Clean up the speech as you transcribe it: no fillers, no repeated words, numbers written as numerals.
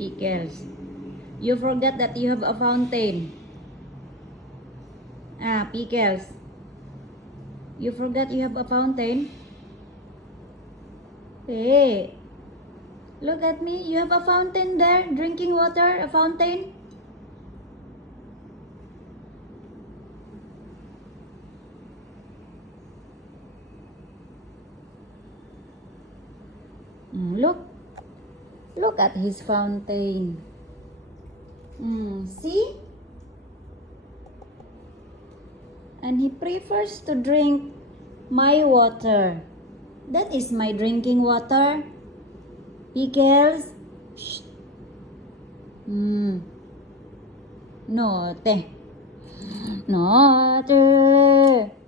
Pickles. You forgot that you have a fountain. Pickles. You forgot you have a fountain? Hey, look at me. You have a fountain there, drinking water, a fountain. Look at his fountain. See? And he prefers to drink my water. That is my drinking water. Pickles. Shh. No, te. No, te.